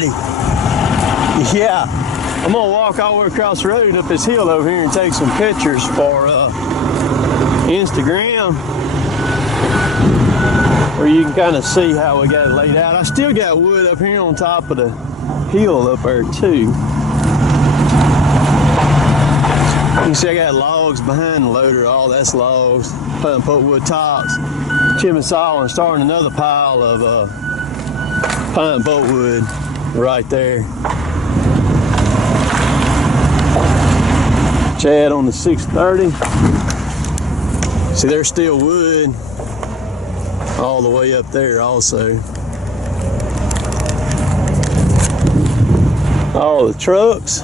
Alrighty. Yeah, I'm gonna walk all the way across the road up this hill over here and take some pictures for Instagram, where you can kind of see how we got it laid out. I still got wood up here on top of the hill up there too. You can see I got logs behind the loader. All that's logs. Putting pulpwood tops, chipping saw, and starting another pile of pine pulpwood right there. Chad on the 630. See, there's still wood all the way up there also. All the trucks,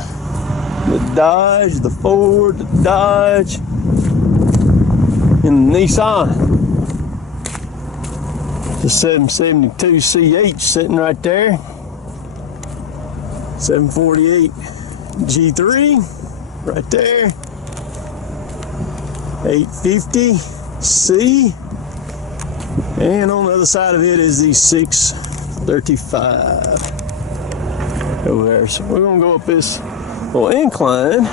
the Dodge, the Ford, the Dodge, and the Nissan. The 772 CH sitting right there. 748 G3 right there. 850 C. And on the other side of it is the 635 over there. So we're gonna go up this little incline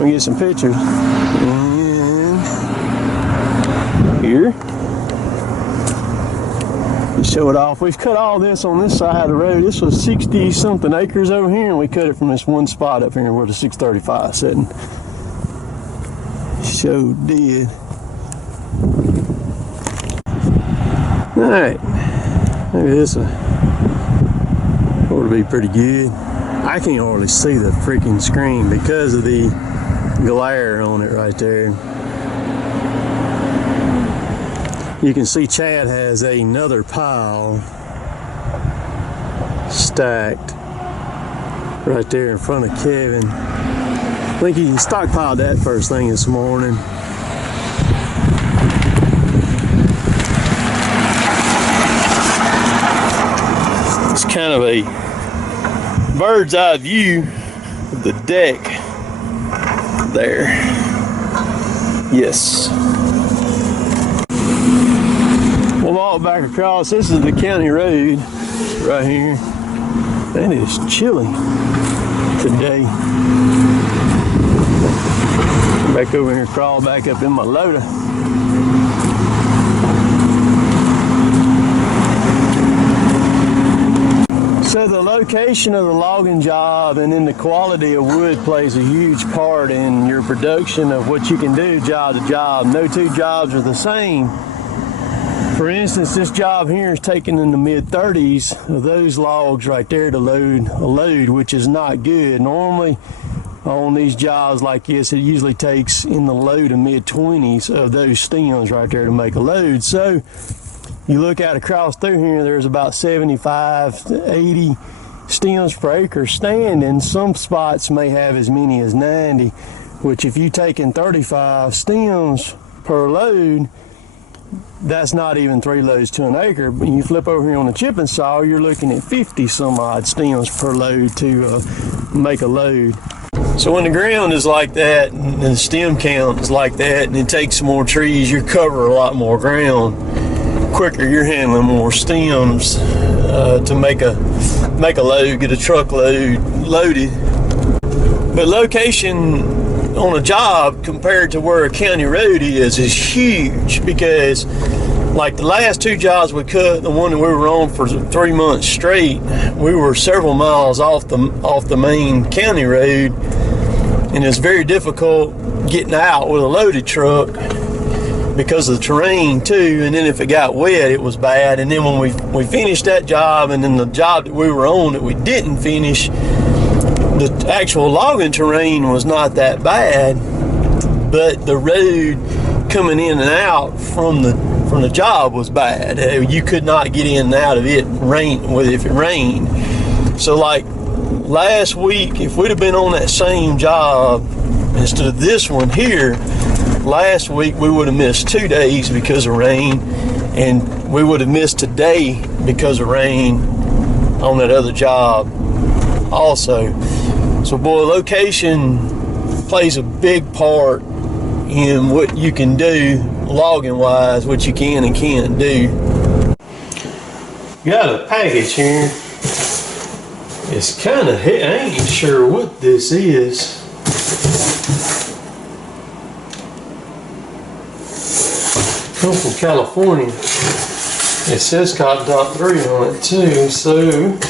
and get some pictures. And here, to show it off. We've cut all this on this side of the road. This was 60 something acres over here, and we cut it from this one spot up here where the 635 is sitting. Sure did. Alright, maybe this ought to be pretty good. I can't hardly see the freaking screen because of the glare on it right there. You can see Chad has another pile stacked right there in front of Kevin. I think he stockpiled that first thing this morning. It's kind of a bird's eye view of the deck there. Yes. We'll walk back across. This is the county road right here. And it's chilly today. Back over here, crawl back up in my loader. So the location of the logging job and then the quality of wood plays a huge part in your production of what you can do job to job. No two jobs are the same. For instance, this job here is taken in the mid-30s of those logs right there to load a load, which is not good. Normally on these jobs like this, it usually takes in the low to mid-20s of those stems right there to make a load. So you look out across through here, there's about 75 to 80 stems per acre standing. Some spots may have as many as 90, which if you take in 35 stems per load, that's not even 3 loads to an acre. But you flip over here on the chipping saw, you're looking at 50 some odd stems per load to make a load. So when the ground is like that and the stem count is like that and it takes more trees, you cover a lot more ground quicker. You're handling more stems to make a load, get a truckload loaded. But location on a job compared to where a county road is huge, because like the last 2 jobs we cut, the one that we were on for 3 months straight, we were several miles off the main county road, and it's very difficult getting out with a loaded truck because of the terrain too. And then if it got wet, it was bad. And then when we finished that job, and then the job that we were on that we didn't finish, the actual logging terrain was not that bad, but the road coming in and out from the job was bad. You could not get in and out of it if it rained. So like last week, if we'd have been on that same job instead of this one here, last week we would have missed 2 days because of rain, and we would have missed today because of rain on that other job also. So boy, location plays a big part in what you can do logging wise, what you can and can't do. Got a package here It's kind of, I ain't sure what this is. Come from California. It says Cotton Top 3 on it too, so let's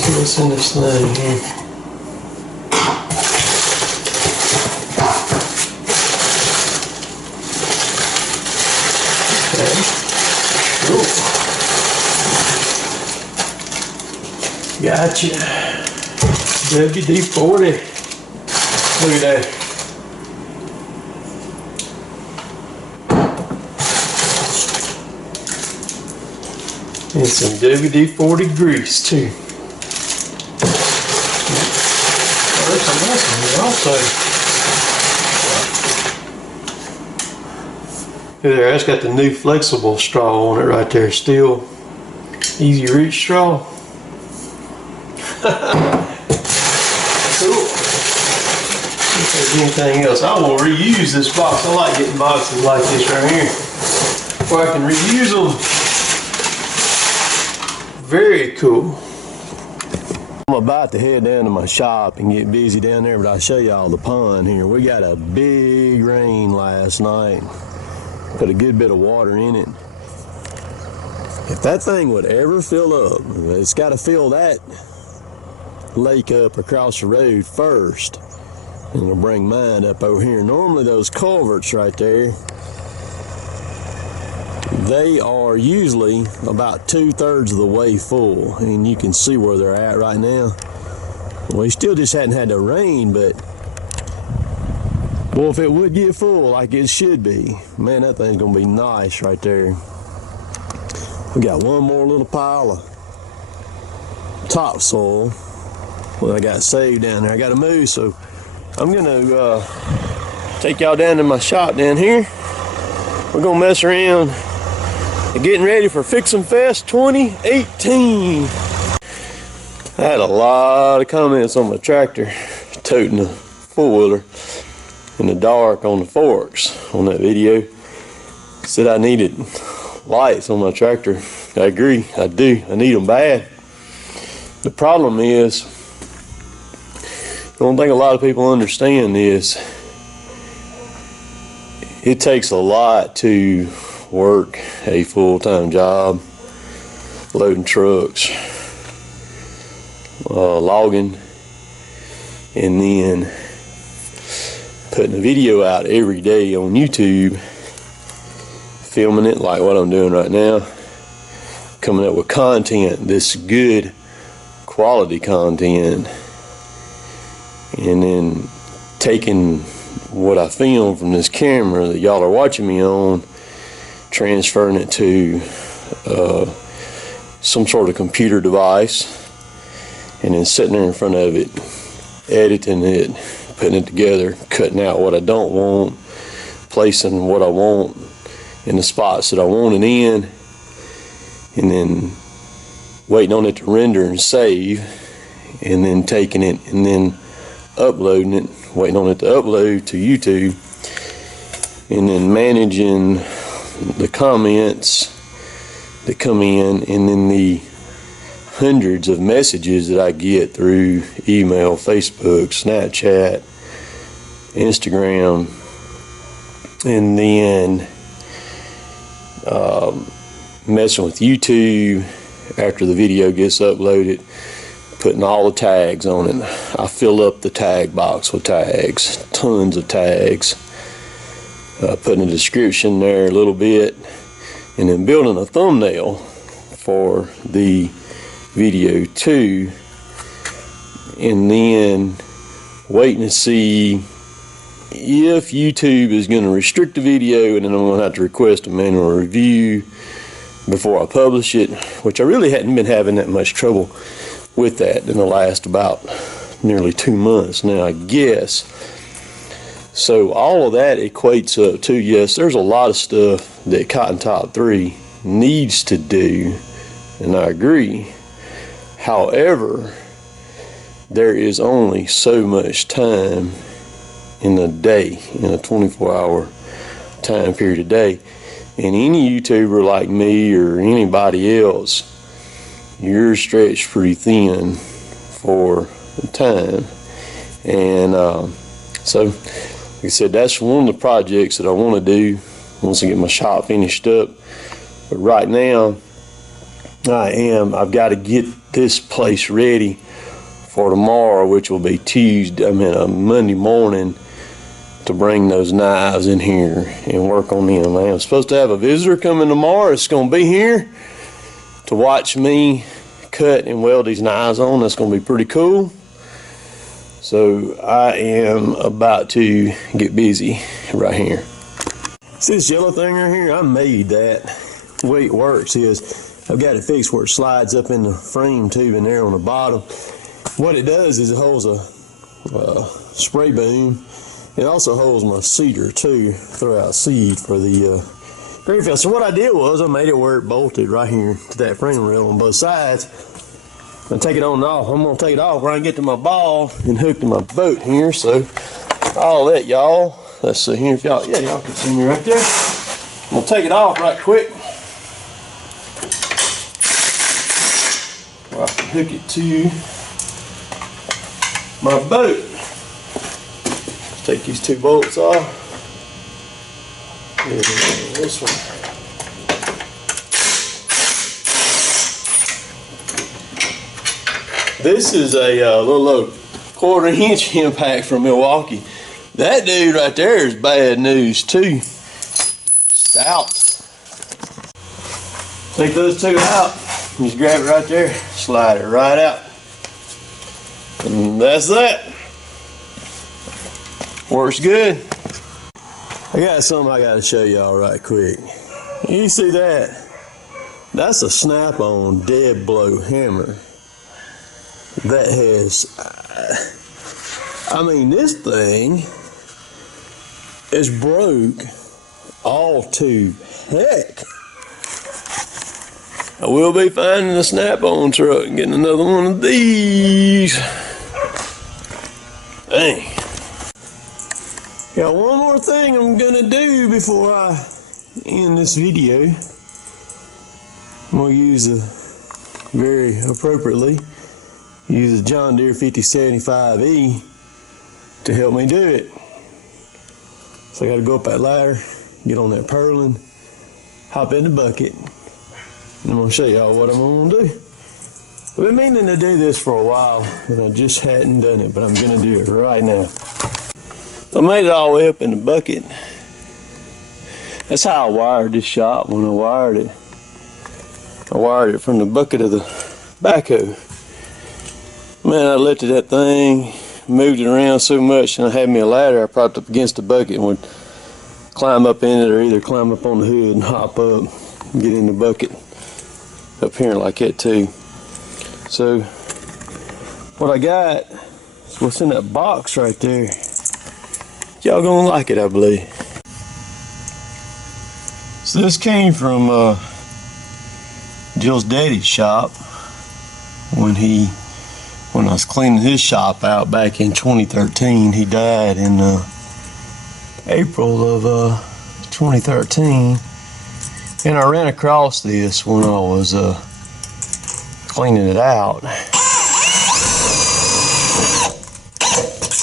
see what's in this thing here. Okay, cool. Gotcha. WD-40. Look at that. And some WD-40 grease too. Oh, there's some else in here also. There, that's got the new flexible straw on it right there. Still easy reach straw. Cool. If there's anything else, I will reuse this box. I like getting boxes like this right here, where I can reuse them. Very cool. I'm about to head down to my shop and get busy down there, but I'll show y'all the pond here. We got a big rain last night. Put a good bit of water in it. If that thing would ever fill up, it's got to fill that lake up across the road first, and it'll bring mine up over here. Normally those culverts right there, they are usually about 2/3 of the way full, and you can see where they're at right now. We still just hadn't had the rain, but well, if it would get full like it should be, man, that thing's gonna be nice right there. We got one more little pile of topsoil what I got saved down there. I got to move, so I'm gonna take y'all down to my shop down here. We're gonna mess around and getting ready for Fix-Em Fest 2018. I had a lot of comments on my tractor toting a four-wheeler in the dark on the forks on that video. Said I needed lights on my tractor. I agree, I do. I need them bad. The problem is, the only thing a lot of people understand is it takes a lot to work a full-time job, loading trucks, logging, and then putting a video out every day on YouTube, filming it like what I'm doing right now, coming up with content, this good quality content, and then taking what I film from this camera that y'all are watching me on, transferring it to some sort of computer device, and then sitting there in front of it, editing it, putting it together, cutting out what I don't want, placing what I want in the spots that I want it in, and then waiting on it to render and save, and then taking it and then uploading it, waiting on it to upload to YouTube, and then managing the comments that come in, and then the hundreds of messages that I get through email, Facebook, Snapchat, Instagram, and then messing with YouTube after the video gets uploaded, putting all the tags on it. I fill up the tag box with tags, tons of tags, putting a description there a little bit, and then building a thumbnail for the video too, and then waiting to see if YouTube is going to restrict the video, and then I'm going to have to request a manual review before I publish it, which I really hadn't been having that much trouble with that in the last about nearly 2 months now, I guess. So all of that equates up to, yes, there's a lot of stuff that Cotton Top 3 needs to do, and I agree. However, there is only so much time in a day, in a 24-hour time period a day. And any YouTuber like me or anybody else, yours stretched pretty thin for the time. And so, like I said, that's one of the projects that I want to do once I get my shop finished up. But right now, I've got to get this place ready for tomorrow, which will be Monday morning, to bring those knives in here and work on them. I am supposed to have a visitor coming tomorrow. It's going to be here to watch me cut and weld these knives on. That's going to be pretty cool. So I am about to get busy right here. See this yellow thing right here? I made that. The way it works is I've got it fixed where it slides up in the frame tube in there on the bottom. What it does is it holds a spray boom. It also holds my seeder too, throw out seed for the greenfield. So what I did was I made it where it bolted right here to that frame rail on both sides. I take it on and off. I'm gonna take it off where I can get to my ball and hook to my boat here. So I'll let y'all, let's see here if y'all, yeah, y'all can see me right there. I'm gonna take it off right quick. Where I can hook it to my boat. Take these two bolts off. And this one. This is a little 1/4 inch impact from Milwaukee. That dude right there is bad news too. Stout. Take those two out. Just grab it right there. Slide it right out. And that's that. Works good. I got something I got to show y'all right quick. You see that? That's a snap-on dead blow hammer. That has, I mean, this thing is broke all to heck. I will be finding a snap-on truck and getting another one of these. Dang. Got one more thing I'm gonna do before I end this video. I'm gonna use very appropriately, use a John Deere 5075E to help me do it. So I gotta go up that ladder, get on that purlin, hop in the bucket, and I'm gonna show y'all what I'm gonna do. I've been meaning to do this for a while, and I just hadn't done it, but I'm gonna do it right now. I made it all the way up in the bucket. That's how I wired this shop when I wired it. I wired it from the bucket of the backhoe. Man, I lifted that thing, moved it around so much, and I had me a ladder I propped up against the bucket and would climb up in it, or either climb up on the hood and hop up and get in the bucket up here like that too. So what I got is what's in that box right there. Y'all gonna like it, I believe. So this came from Jill's daddy's shop when I was cleaning his shop out back in 2013. He died in April of 2013, and I ran across this when I was cleaning it out,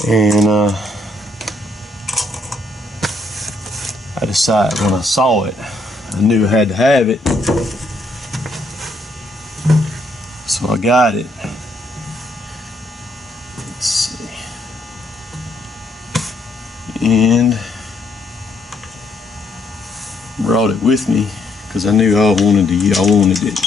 and I decided when I saw it, I knew I had to have it, so I got it. Let's see, and brought it with me because I knew I wanted it.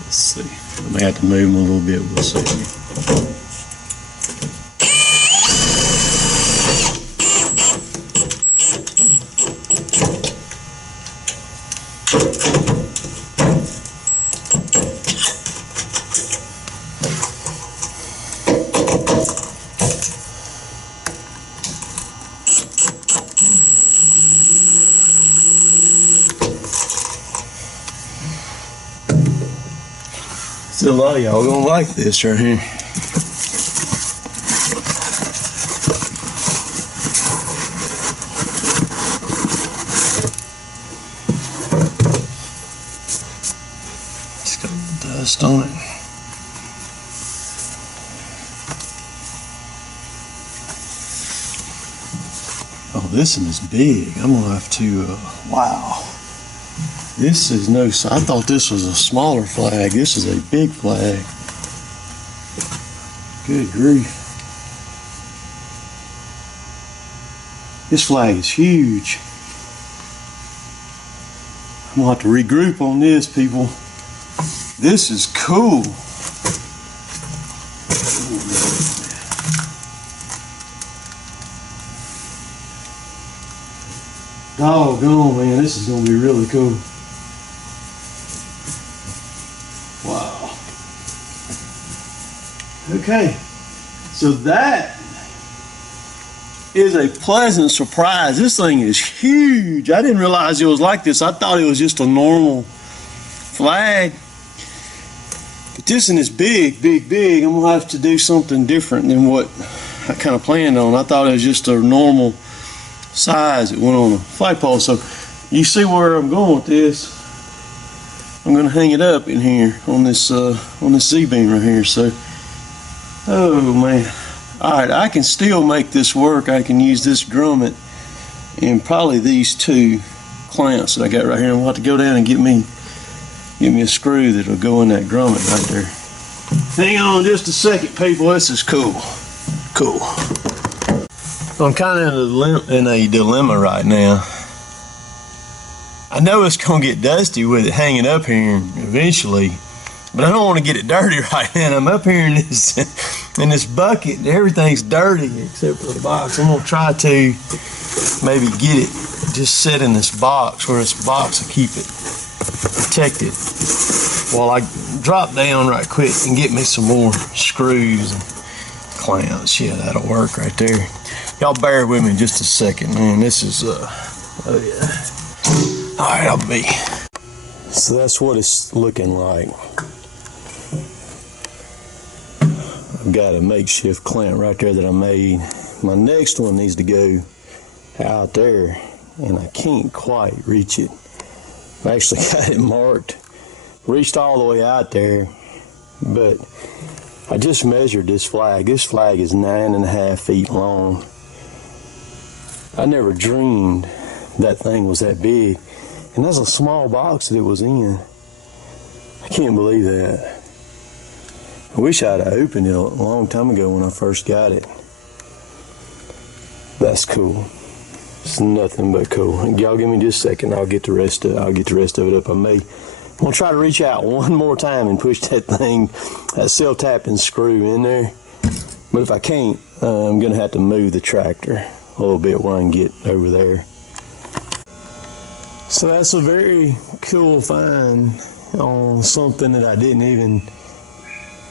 Let's see, I may have to move them a little bit. We'll see. Still, a lot of y'all gonna like this right here. rest on it. Oh, this one is big. I'm gonna have to, wow. This is no, I thought this was a smaller flag. This is a big flag. Good grief. This flag is huge. I'm gonna have to regroup on this, people. This is cool. Doggone, man, this is gonna be really cool. Wow. Okay, so that is a pleasant surprise. This thing is huge. I didn't realize it was like this. I thought it was just a normal flag. But this one is big, big, big. I'm gonna have to do something different than what I kind of planned on. I thought it was just a normal size. It went on a flagpole. So you see where I'm going with this. I'm gonna hang it up in here on this Z-beam right here. So, oh man. All right, I can still make this work. I can use this grommet and probably these two clamps that I got right here. I'm gonna have to go down and get me a screw that'll go in that grommet right there. Hang on just a second, people. This is cool. Cool. I'm kind of in a dilemma right now. I know it's gonna get dusty with it hanging up here eventually, but I don't want to get it dirty right now. I'm up here in this bucket and everything's dirty except for the box. I'm gonna try to maybe get it just set in this box where this box will keep it protected while I drop down right quick and get me some more screws and clamps. Yeah, that'll work right there. Y'all bear with me just a second, man. This is oh yeah. All right, I'll be. So that's what it's looking like. I've got a makeshift clamp right there that I made. My next one needs to go out there, and I can't quite reach it. I've actually got it marked, reached all the way out there, but I just measured this flag. This flag is 9.5 feet long. I never dreamed that thing was that big, and that's a small box that it was in. I can't believe that. I wish I'd have opened it a long time ago when I first got it. That's cool. It's nothing but cool. Y'all give me just a second. I'll get the rest of it up. I'm gonna try to reach out one more time and push that thing, that self-tapping screw in there. But if I can't, I'm gonna have to move the tractor a little bit while I can get over there. So that's a very cool find on something that I didn't even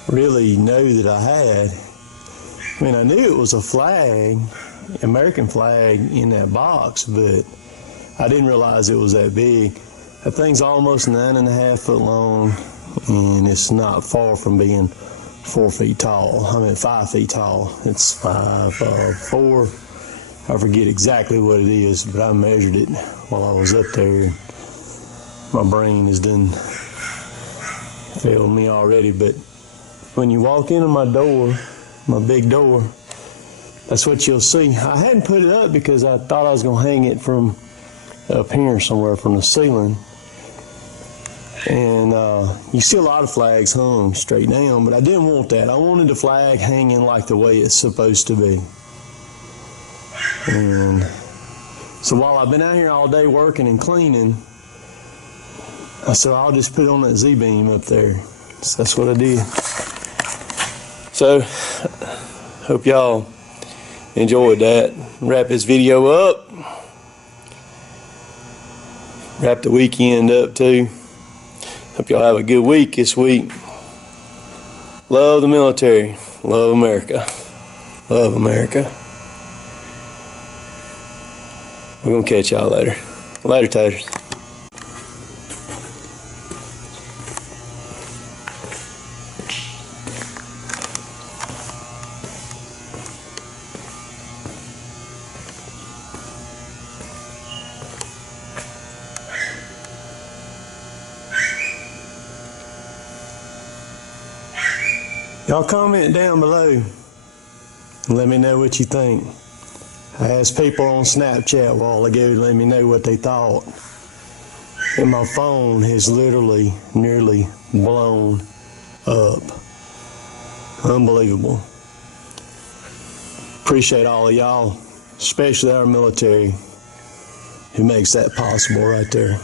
really know that I had. I mean, I knew it was a flag, American flag in that box, but I didn't realize it was that big. That thing's almost 9.5 foot long, and it's not far from being 4 feet tall. I mean, 5 feet tall. It's 4. I forget exactly what it is, but I measured it while I was up there. My brain has done failed me already, but when you walk into my door, my big door, that's what you'll see. I hadn't put it up because I thought I was gonna hang it from up here somewhere from the ceiling. And you see a lot of flags hung straight down, but I didn't want that. I wanted the flag hanging like the way it's supposed to be. And so while I've been out here all day working and cleaning, I said I'll just put it on that Z-beam up there. So that's what I did. So hope y'all enjoyed that. Wrap this video up. Wrap the weekend up too. Hope y'all have a good week this week. Love the military. Love America. Love America. We're gonna catch y'all later. Later, taters. Y'all comment down below and let me know what you think. I asked people on Snapchat a while ago to let me know what they thought. And my phone has literally nearly blown up. Unbelievable. Appreciate all of y'all, especially our military, who makes that possible right there.